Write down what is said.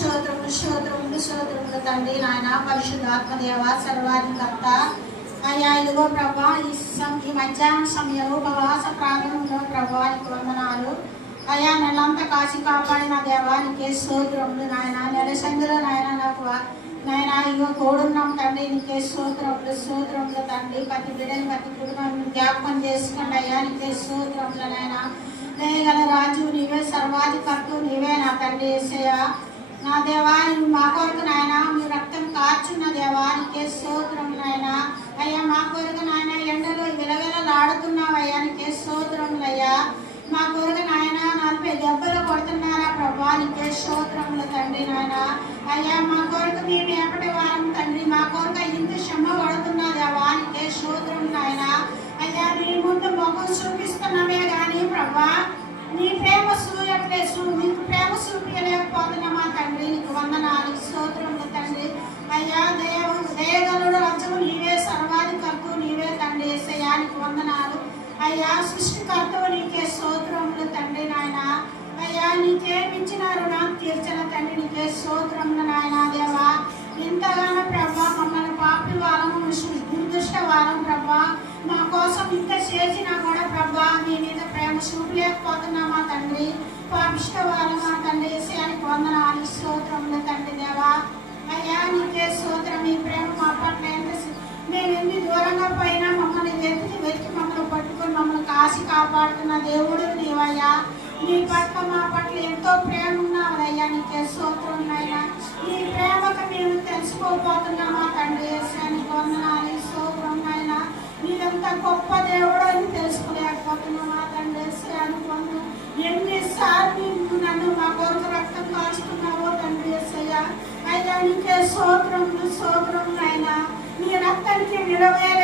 స్తోత్రములు స్తోత్రములు స్తోత్రములు తండ్రి నాయన పరిశుద్ధాత్మ దేవ సర్వాధికర్త అయ్యా ఇదిగో ప్రభా ఈ మధ్యాహ్న సమయంలో ఉపవాస ప్రాంతంలో ప్రభా నీకు వందనాలు అయ్యా నెలంతా కాచి కాపాడిన దేవానికి స్తోత్రములు నాయన నెల సంధిలో నాయన నాకు నాయన ఇగో కోడున్నాం తండ్రి నీకే స్తోత్రములు స్తోత్రములు తండ్రి ప్రతి బిడ్డని ప్రతి కుటుంబం జ్ఞాపకం చేసుకోండి అయ్యా నీకే స్తోత్రములు నాయన దయగల రాజు నీవే సర్వాధికర్త నీవే నా తండ్రి యేసయ్యా నా దేవా మా కొరకు నాయన మీ రక్తం కార్చున్న దేవానికే స్తోత్రం నాయన అయ్యా మా కొరకు నాయన ఎండలో విలవిలలాడుతున్నావు అయ్యా నీకే స్తోత్రములయ్యా మా కొరకు నాయన 40 దెబ్బలు కొడుతున్నారా ప్రభా నీకే స్తోత్రములు తండ్రి నాయన అయ్యా మా కొరకు మేము ఎప్పటి వారం తండ్రి మా కొరకు ఇంత శ్రమ పడుతున్నా దేవానికే స్తోత్రం నాయన అయ్యా నీ ముందు మొగం చూపిస్తున్నామే కానీ ప్రభా నీ ప్రేమ సూయట్లేదు నీకు ప్రేమ చూపించలేకపోతున్నామా తండ్రి నీకు వందనాలు స్తోత్రములు తండ్రి అయ్యా దయగలుడు రచ్చము నీవే సర్వాధికర్తవు నీవే తండ్రి యేసయ్యా నీకు వందనాలు అయ్యా సృష్టికర్తవు నీకే స్తోత్రములు తండ్రి నాయన అయ్యా నీకేమిచ్చిన రుణం తీర్చిన తండ్రి నీకే స్తోత్రములు నాయన దేవా ఇంతగానో ప్రభా మమ్మల్ని పాపి వాళ్ళము దుర్దుష్ట వాళ్ళం ప్రభా మా కోసం ఇంత చేసినా కూడా ప్రభా మీ మీద ప్రేమ చూపలేకపోతున్నామా తండ్రి పాపిష్ట వాళ్ళమా తండ్రి యేసయ్యానికి వందనాలు స్తోత్రములు తండ్రి దేవా అయ్యా నీకే స్తోత్రం మీ ప్రేమ మా పట్ల మేము ఎన్ని దూరంగా పోయినా మమ్మల్ని వెతికి మమ్మల్ని పట్టుకొని మమ్మల్ని కాసి కాపాడుతున్న దేవుడు నీవయ్యా నీ పట్ల మా పట్ల ఎంతో ప్రేమ ఉన్నావయ్యా నీకే స్తోత్రం నాయనా నీ ప్రేమకు మేము తెలుసుకోబోతున్నామా తండ్రి యేసయ్యానికి వందనాలు స్తోత్రం నాయనా నీదంత గొప్ప దేవుడు అని తెలుసుకోలేకపోతున్నామా తండ్రి యేసయ్యానికి వందనాలు ఎన్నిసార్లు నన్ను మా కొరకు రక్తం కాచుకున్నావో తండ్రి యేసయ్యా అయ్యా నీకే స్తోత్రములు స్తోత్రం నాయనా నీ రక్తానికి విలువైన